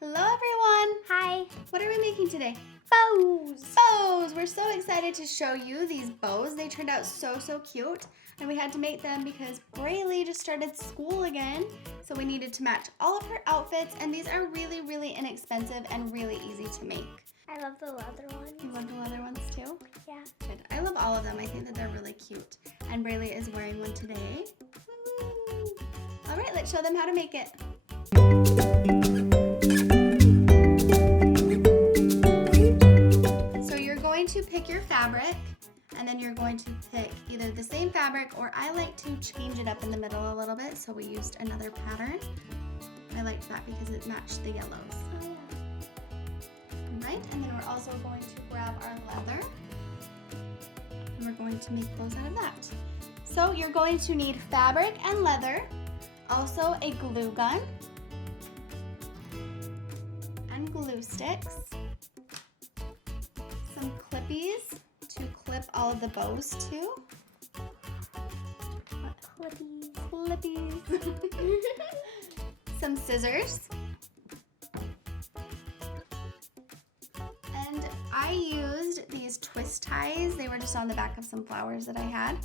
Hello everyone! Hi. What are we making today? Bows. Bows! We're so excited to show you these bows. They turned out so cute, and we had to make them because Braylee just started school again, so we needed to match all of her outfits, and these are really inexpensive and really easy to make. I love the leather ones. You love the leather ones too? Yeah. Good. I love all of them. I think that they're really cute. And Braylee is wearing one today. Woo! All right, let's show them how to make it. To pick your fabric, and then you're going to pick either the same fabric, or I like to change it up in the middle a little bit, so we used another pattern. I liked that because it matched the yellows. Oh, yeah. Alright, and then we're also going to grab our leather, and we're going to make clothes out of that. So you're going to need fabric and leather, also a glue gun, and glue sticks, some clippies to clip all of the bows to. Clippies. Some scissors. And I used these twist ties. They were just on the back of some flowers that I had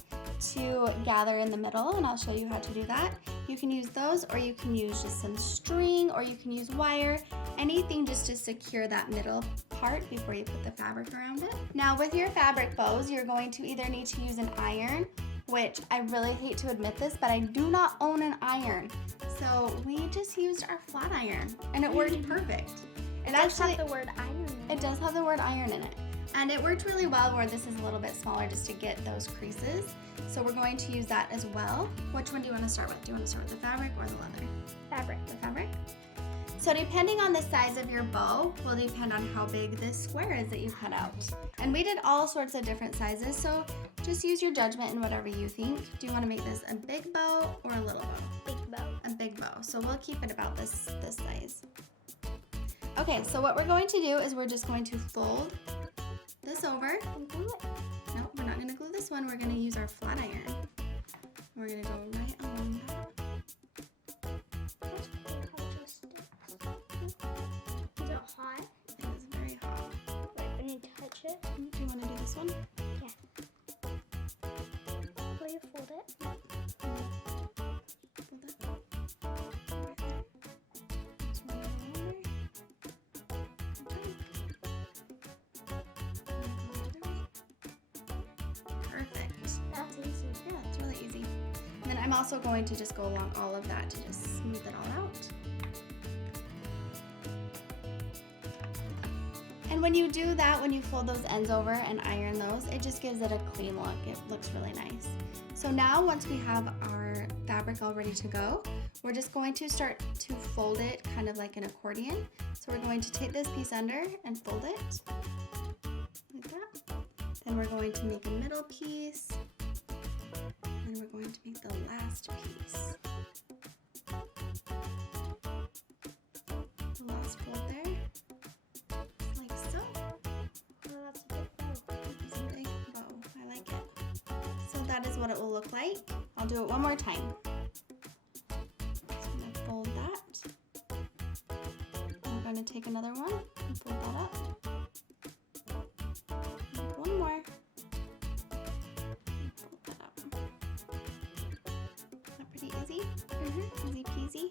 to gather in the middle, and I'll show you how to do that. You can use those, or you can use just some string, or you can use wire, anything just to secure that middle part before you put the fabric around it. Now with your fabric bows, you're going to either need to use an iron, which I really hate to admit this, but I do not own an iron. So we just used our flat iron, and it worked perfect. It does have the word iron in it. It does have the word iron in it. And it worked really well where this is a little bit smaller just to get those creases. So we're going to use that as well. Which one do you want to start with? Do you want to start with the fabric or the leather? Fabric. The fabric? So depending on the size of your bow will depend on how big this square is that you cut out. And we did all sorts of different sizes, so just use your judgment in whatever you think. Do you want to make this a big bow or a little bow? Big bow. A big bow. So we'll keep it about this size. Okay, so what we're going to do is we're just going to fold this over. No, we're not going to glue this one. We're going to use our flat iron. We're going to go right along that. Is it hot? It is very hot. Wait, I need to touch it. Do you want to do this one? Yeah. Will you fold it? Fold it. Right there. This one over. Perfect. That's easy. Yeah, it's really easy. And then I'm also going to just go along all of that to just smooth it all out. And when you do that, when you fold those ends over and iron those, it just gives it a clean look. It looks really nice. So now once we have our fabric all ready to go, we're just going to start to fold it kind of like an accordion. So we're going to take this piece under and fold it like that. Then we're going to make a middle piece. And we're going to make the last piece. The last fold there. Like so. Oh, that's a big bow. It's a big bow. I like it. So that is what it will look like. I'll do it one more time. So I'm going to fold that. And we're going to take another one and fold that up. And one more. And fold that up. Is that pretty easy? Easy peasy.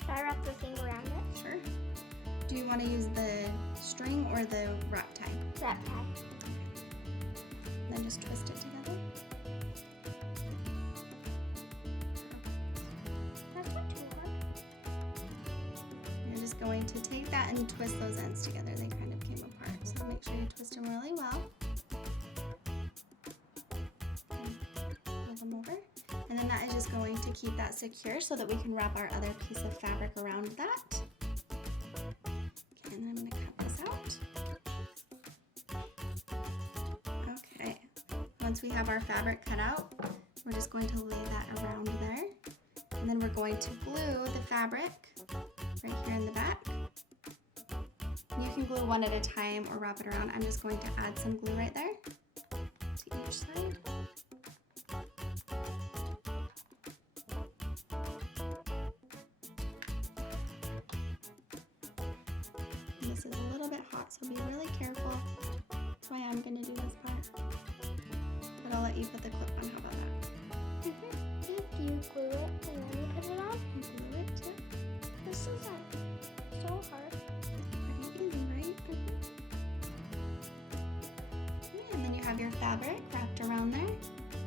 Should I wrap the thing around it? Sure. Do you want to use the string or the wrap tie? Wrap tie. Then just twist it together. That's not too hard. You're just going to take that and twist those ends together. They kind of came apart. So make sure you twist them really well. Pull them over. And then that is just going to keep that secure so that we can wrap our other piece of fabric around that. Okay, and then I'm going to cut this out. Okay, once we have our fabric cut out, we're just going to lay that around there. And then we're going to glue the fabric right here in the back. You can glue one at a time or wrap it around. I'm just going to add some glue right there to each side. this is a little bit hot, so be really careful. That's why I'm gonna do this part. But I'll let you put the clip on. How about that? Do you glue it and then you put it on? Glue it too. This isn't so hard. Pretty easy, right? Yeah, and then you have your fabric wrapped around there.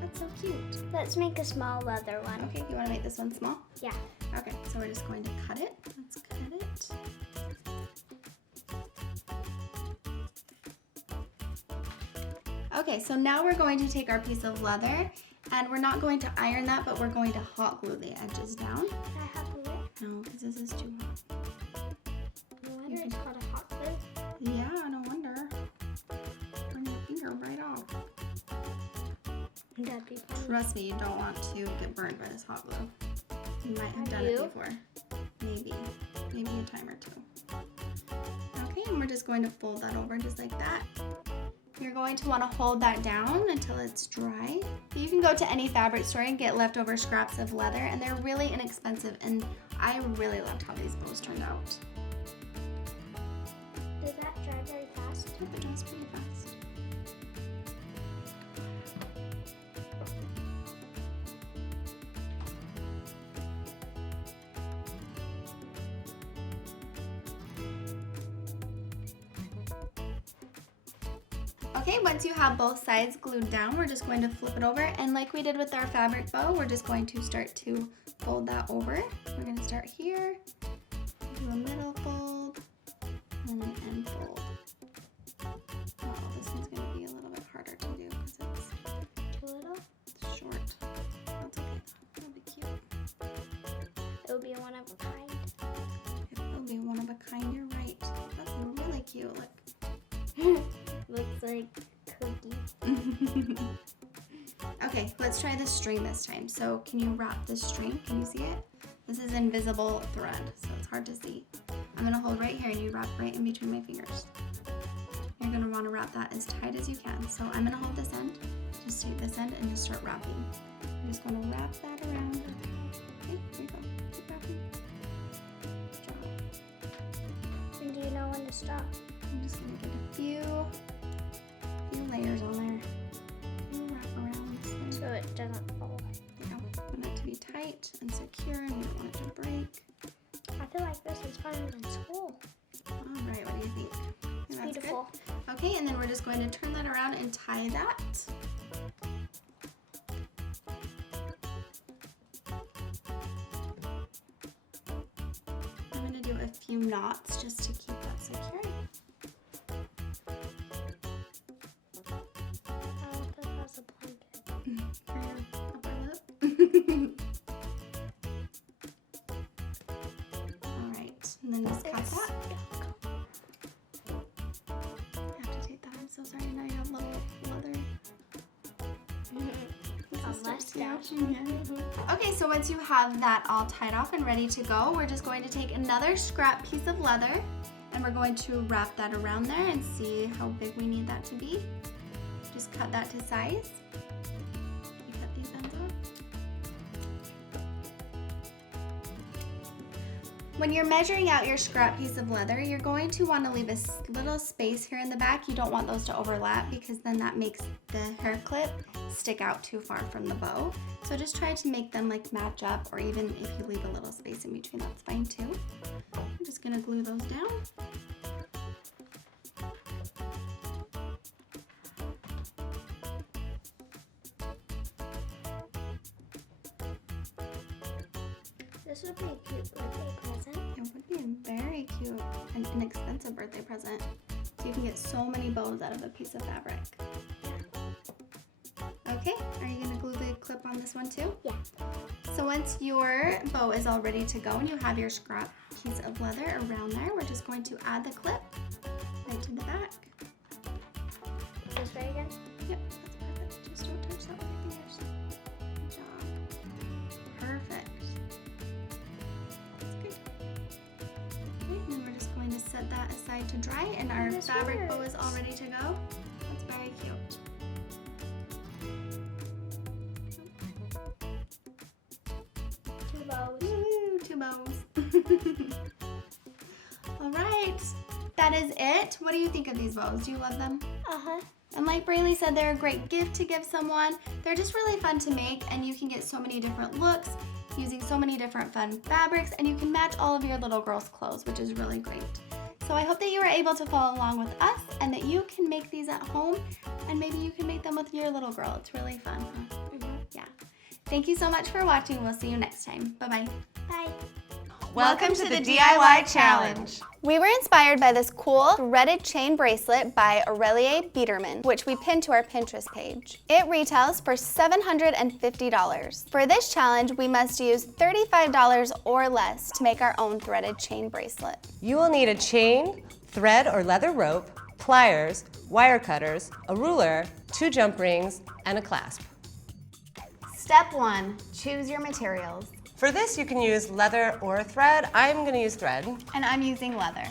That's so cute. Let's make a small leather one. Okay, you want to make this one small? Yeah. Okay, so we're just going to cut it. Let's cut it. Okay, so now we're going to take our piece of leather and we're not going to iron that, but we're going to hot glue the edges down. Can I hot glue it? No, because this is too hot. No wonder it's called a hot glue. Yeah, no wonder. Burn your finger right off. That'd be fun. Trust me, you don't want to get burned by this hot glue. You might have Have done you? it before. Maybe a time or two. Okay, and we're just going to fold that over just like that. You're going to want to hold that down until it's dry. You can go to any fabric store and get leftover scraps of leather, and they're really inexpensive, and I really loved how these bows turned out. Does that dry very fast? Yep, it dries pretty fast. Okay, once you have both sides glued down, we're just going to flip it over, and like we did with our fabric bow, we're just going to start to fold that over. We're going to start here, do a middle fold, and an end fold. Oh, this one's going to be a little bit harder to do because it's Too little? short. That's okay, that'll be cute. It would be one of a kind. It will be one of a kind, you're right. That's really cute, look. Looks like cookie. Okay, let's try the string this time. So can you wrap this string? Can you see it? This is invisible thread, so it's hard to see. I'm gonna hold right here and you wrap right in between my fingers. You're gonna wanna wrap that as tight as you can. So I'm gonna hold this end, just take this end and just start wrapping. I'm just gonna wrap that around. Okay, here you go, keep wrapping. Good job. And do you know when to stop? I'm just gonna get a few layers on there. You wrap around this thing. So it doesn't fall. You know, we want it to be tight and secure, and we don't want it to break. I feel like this is funner than school. All right, what do you think? It's That's beautiful. good. Okay, and then we're just going to turn that around and tie that. I'm going to do a few knots just to keep that secure. That has a blanket. For your upper lip. All right, and then just cut that. I have to take that. I'm so sorry. Now you have little leather. Okay, so once you have that all tied off and ready to go, we're just going to take another scrap piece of leather and we're going to wrap that around there and see how big we need that to be. Just cut that to size. You cut these ends off. When you're measuring out your scrap piece of leather, you're going to want to leave a little space here in the back. You don't want those to overlap because then that makes the hair clip stick out too far from the bow. So just try to make them like match up, or even if you leave a little space in between, that's fine too. I'm just gonna glue those down. This would be a cute birthday present. It would be a very cute and inexpensive birthday present. So you can get so many bows out of a piece of fabric. Okay, are you gonna glue the clip on this one too? Yeah. So once your bow is all ready to go and you have your scrap piece of leather around there, we're just going to add the clip right to the back. This way again? Yep, that's perfect. Just don't touch that with your fingers. Good job. Perfect. That's good. Okay, and then we're just going to set that aside to dry, and our this fabric bow is works. all ready to go. That's very cute. Two bows. Woo, 2 bows. All right, that is it. What do you think of these bows? Do you love them? Uh-huh. And like Braylee said, they're a great gift to give someone. They're just really fun to make, and you can get so many different looks using so many different fun fabrics, and you can match all of your little girls' clothes, which is really great. So I hope that you were able to follow along with us and that you can make these at home, and maybe you can make them with your little girl. It's really fun, huh? Yeah. Thank you so much for watching. We'll see you next time. Bye-bye. Bye. Welcome to the DIY Challenge. We were inspired by this cool threaded chain bracelet by Aurelie Biederman, which we pinned to our Pinterest page. It retails for $750. For this challenge, we must use $35 or less to make our own threaded chain bracelet. You will need a chain, thread or leather rope, pliers, wire cutters, a ruler, 2 jump rings, and a clasp. Step 1, choose your materials. For this, you can use leather or thread. I'm going to use thread. And I'm using leather.